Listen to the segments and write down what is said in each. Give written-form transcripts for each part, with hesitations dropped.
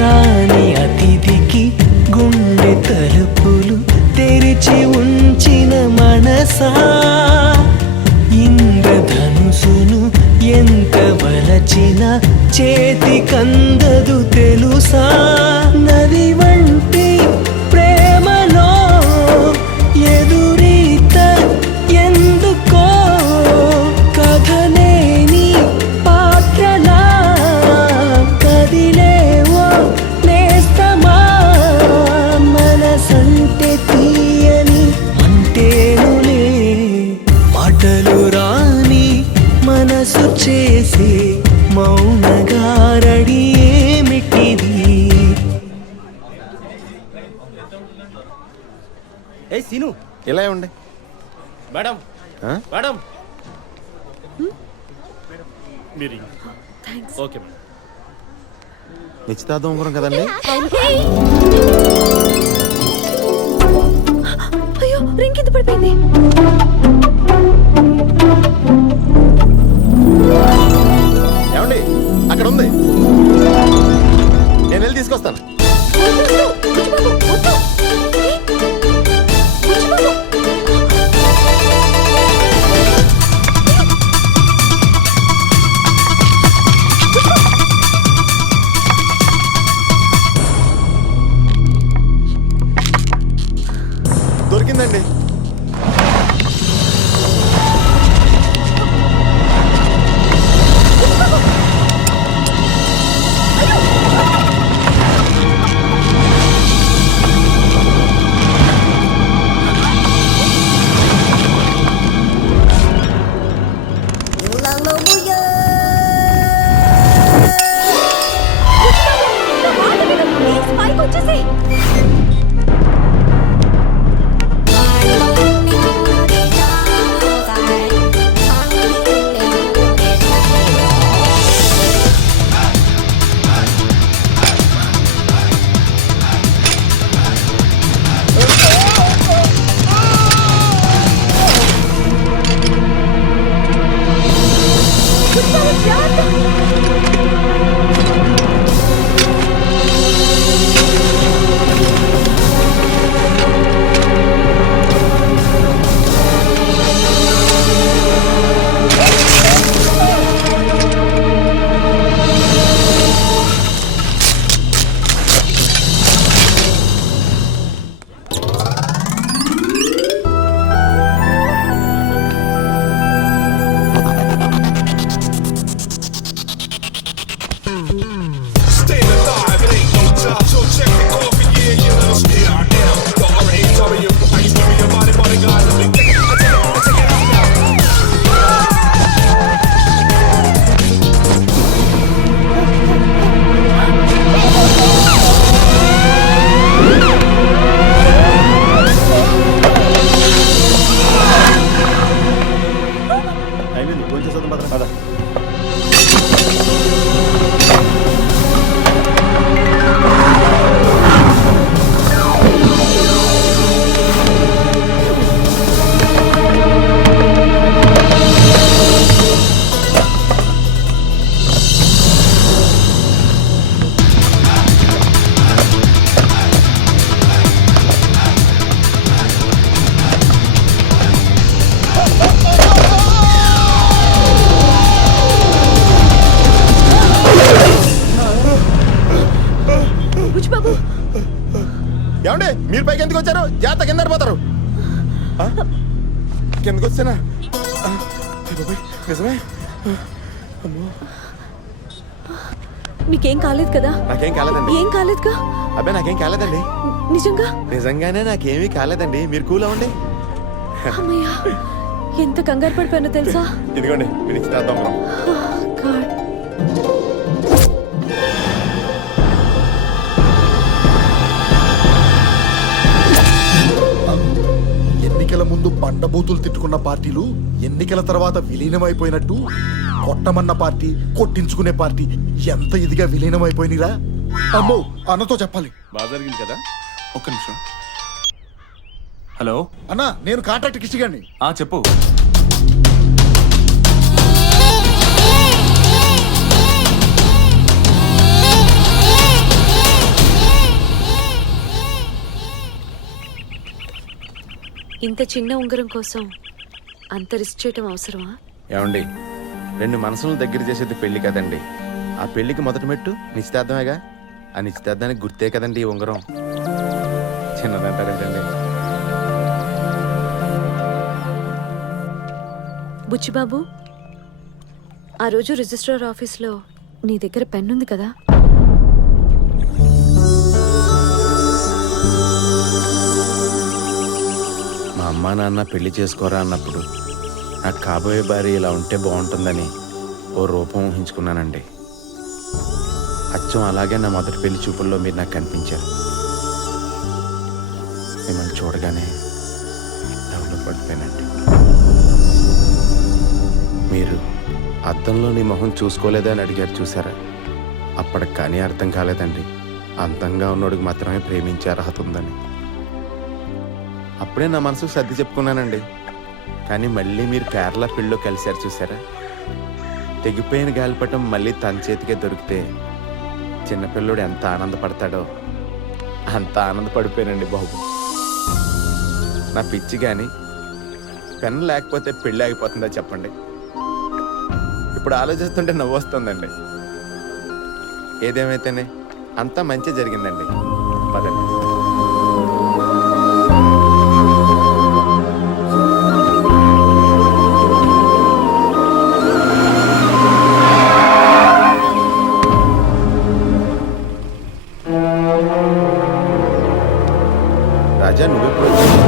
రాని అతిథికి గుండె తలుపులు తెరిచి ఉంచిన మనసా ఇంద్రధనుసును ఎంత వలచిన చేతి కందదు తెలుసా నది వంటి ప్రేమలో ఎదురీత ఎందుకో కథలేని పాత్రలా కదిలేవో నేస్తమా మనసంటే తీయని అంటేనులే మాటలు రాని మనసు చేసే మౌనగారడి ఏమిటిది ఏ సీను ఇలా ఉండే మేడం మేడం మీరు ఓకే మేడం నిశ్చితార్థం ఉంగరం కదండి. అయ్యో రింగ్ కింద పడిపోయింది. ఏమండి అక్కడ ఉంది, నేను వెళ్ళి తీసుకొస్తాను. దొరికిందండి. ఏమండి మీరు పైకి ఎందుకు వచ్చారు? జాగ్రత్త కింద పడిపోతారు. కిందకు వచ్చానా? నిజమే. మీకేం కాలేదు కదా? నాకేం కాలేదండి. ఏం కాలేదుగా? అబ్బాయి నాకేం కాలేదండి. నిజంగా? నిజంగానే నాకేమీ కాలేదండి. మీరు కూల్ అవ్వండి. అమ్మయ్యా ఎంత కంగారు పడిపోయానో తెలుసా? ఇదిగోండి మీ నిశ్చితార్థం ఉంగరం. ఎన్నికల ముందు బండబూతులు తిట్టుకున్న పార్టీలు ఎన్నికల తర్వాత విలీనమైపోయినట్టు కొట్టమన్న పార్టీ, కొట్టించుకునే పార్టీ ఎంత ఇదిగా విలీనమైపోయినరా? అమ్మో అన్నతో చెప్పాలి. బాగా జరిగింది కదా. ఒక్క నిమిషం. హలో అన్న, నేను కాంట్రాక్ట్ కిష్టిగాడిని. చెప్పు. ఇంత చిన్న ఉంగరం కోసం అంత రిస్క్ చేయటం అవసరమా? ఏమండి, 2 మనసులను దగ్గర చేసేది పెళ్లి కదండి. ఆ పెళ్లికి మొదటి మెట్టు నిశ్చితార్థమేగా. ఆ నిశ్చితార్థానికి గుర్తే కదండి ఈ ఉంగరం. చిన్నదంటారేంటండి? బుచ్చిబాబు, ఆ రోజు రిజిస్ట్రార్ ఆఫీస్లో నీ దగ్గర పెన్ ఉంది కదా? మా అమ్మా నాన్న పెళ్లి చేసుకోరా అన్నప్పుడు నాకు కాబోయే భార్య ఇలా ఉంటే బాగుంటుందని ఓ రూపం ఊహించుకున్నానండి. అచ్చం అలాగే నా మొదటి పెళ్లి చూపుల్లో మీరు నాకు కనిపించారు. మిమ్మల్ని చూడగానే లవ్లో పడిపోయానండి. మీరు అద్దంలో నీ మొహం చూసుకోలేదా అని అడిగారు చూసారా? అప్పటికి కానీ అర్థం కాలేదండి, అందంగా ఉన్నోడికి మాత్రమే ప్రేమించే అర్హత ఉందని. అప్పుడే నా మనసుకు సర్ది చెప్పుకున్నానండి. కానీ మళ్ళీ మీరు కేరళ పెళ్ళిలో కలిశారు చూసారా? తెగిపోయిన గాలిపటం మళ్ళీ తన చేతికే దొరికితే చిన్నపిల్లోడు ఎంత ఆనందపడతాడో అంత ఆనందపడిపోయానండి బాబు. నా పిచ్చి కానీ పెన్ లేకపోతే పెళ్ళి ఆగిపోతుందా చెప్పండి? ఇప్పుడు ఆలోచిస్తుంటే నవ్వు వస్తుందండి. ఏదేమైతేనే అంతా మంచి జరిగిందండి. పదండి. రాజా, నువ్వెప్పుడు వచ్చావు?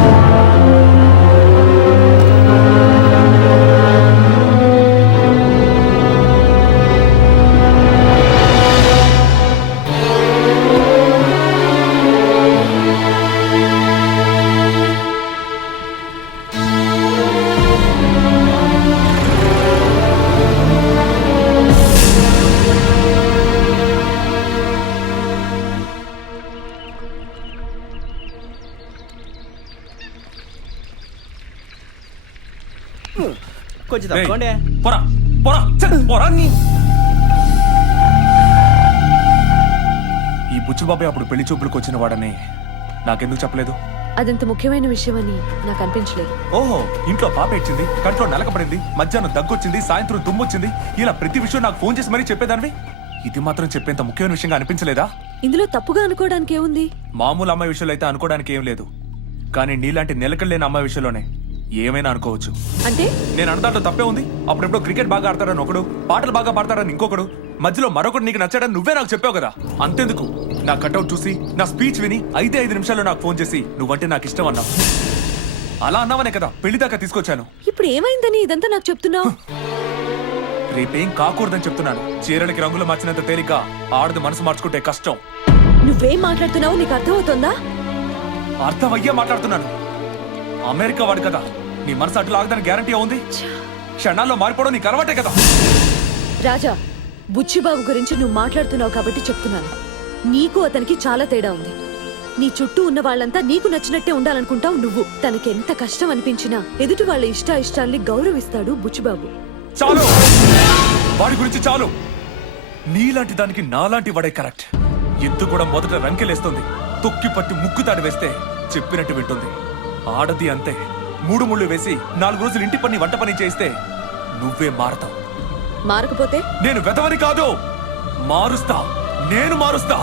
కొంచెం తప్పండి. పోరా పోరా పోరా. ఈ బుచ్చుబాబాయ్ అప్పుడు పెళ్లి చూపులకు వచ్చిన వాడని నాకెందుకు చెప్పలేదు? అదంత ముఖ్యమైన విషయమని నాకు అనిపించలేదు. ఓహో, ఇంట్లో పాప ఇచ్చింది, కంట్లో నలకపడింది, మధ్యాహ్నం దగ్గొచ్చింది, సాయంత్రం తుమ్మొచ్చింది, ఇలా ప్రతి విషయం నాకు ఫోన్ చేసి మరీ చెప్పేదానివి. ఇది మాత్రం చెప్పేంత ముఖ్యమైన విషయంగా అనిపించలేదా? ఇందులో తప్పుగా అనుకోవడానికి ఏముంది? మామూలు అమ్మాయి విషయంలో అయితే అనుకోవడానికి ఏం లేదు, కానీ నీలాంటి నిలకడలేని అమ్మాయి విషయంలోనే ఏమైనా అనుకోవచ్చు. అంటే నేను అన్నదాంట్లో తప్పే ఉంది. అప్పుడెప్పుడు క్రికెట్ బాగా ఆడతాడని ఒకడు, పాటలు బాగా పాడతాడని ఇంకొకడు, మధ్యలో మరొకడు నీకు నచ్చాడని నువ్వే నాకు చెప్పావు కదా. అంతెందుకు, నా కట్అవుట్ చూసి నా స్పీచ్ విని 5 నిమిషాల్లో నాకు ఫోన్ చేసి నువ్వంటే నాకు ఇష్టం అన్నావు. అలా అన్నావనే కదా పెళ్లి దాకా తీసుకొచ్చాను. ఇప్పుడు ఏమైందని ఇదంతా నాకు చెప్తున్నావు? రేపేం కాకూడదని చెప్తున్నాను. చీరలకి రంగులు మార్చినంత తేలిక ఆడది మనసు మార్చుకుంటే కష్టం. నువ్వేం మాట్లాడుతున్నావు నీకు అర్థమవుతుందా? అర్థమయ్యే మాట్లాడుతున్నాను. అమెరికా వాడు కదా, నీ మనసు అటు లాగదని గ్యారంటీ ఉంది? క్షణాల్లో మారిపోవడం నీకు అలవాటే కదా. రాజా, బుచ్చిబాబు గురించి నువ్వు మాట్లాడుతున్నావు కాబట్టి చెప్తున్నాను. నీకు అతనికి చాలా తేడా ఉంది. నీ చుట్టూ ఉన్న వాళ్ళంతా నీకు నచ్చినట్టే ఉండాలనుకుంటావు నువ్వు. తనకి ఎంత కష్టం అనిపించినా ఎదుటి వాళ్ళ ఇష్టాయిష్టాల్ని గౌరవిస్తాడు బుచ్చిబాబు. చాలు, వాడి గురించి చాలు. నీలాంటి దానికి నాలాంటి వాడే కరెక్ట్. ఎద్దు కూడా మొదట రంకెలేస్తుంది, తొక్కి పట్టి ముక్కు తాడి వేస్తే చెప్పినట్టు వింటుంది. ఆడది అంతే. 3 ముళ్ళు వేసి 4 రోజులు ఇంటి పని వంట పని చేస్తే నువ్వే మారతావు. మారకపోతే నేను వెతవని కాదు, మారుస్తా. నేను మారుస్తా.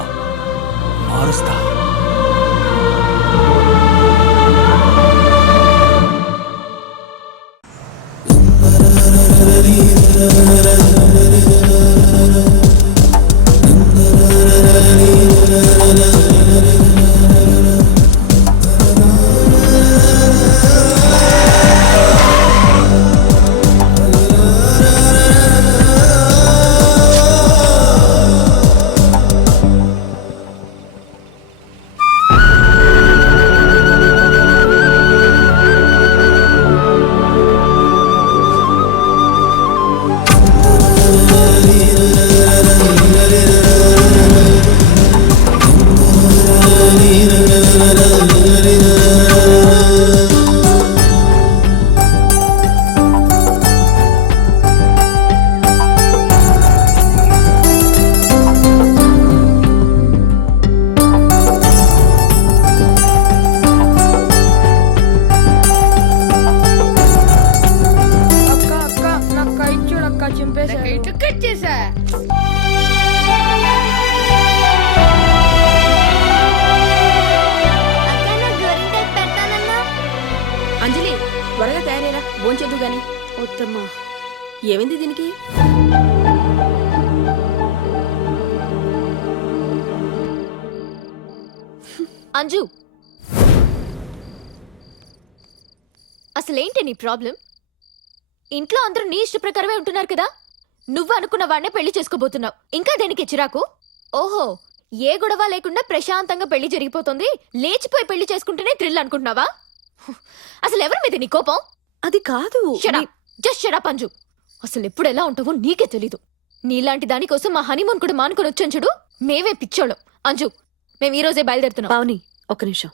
ఏంటమ్మా? ఏమైంది దీనికి? అంజు, అసలేంటి నీ ప్రాబ్లం? ఇంట్లో అందరూ నీ ఇష్ట ప్రకారమే ఉంటున్నారు కదా. నువ్వు అనుకున్న వాడినే పెళ్లి చేసుకోబోతున్నావు. ఇంకా దేనికి చిరాకు? ఓహో, ఏ గొడవ లేకుండా ప్రశాంతంగా పెళ్లి జరిగిపోతుంది, లేచిపోయి పెళ్లి చేసుకుంటేనే థ్రిల్ అనుకుంటున్నావా? అసలు ఎవరి మీద నీ కోపం? అది కాదు. Just shut up Anju. అసలు ఎప్పుడు ఎలా ఉంటావో నీకే తెలీదు. నీలాంటి దానికోసం మా హనీమూన్ కూడా మానుకొని వచ్చాను చూడు. మేమే పిచ్చోళ్ళం. అంజు, మేము ఈ రోజే బయలుదేరుతున్నాం. పావని, ఒక్క నిమిషం.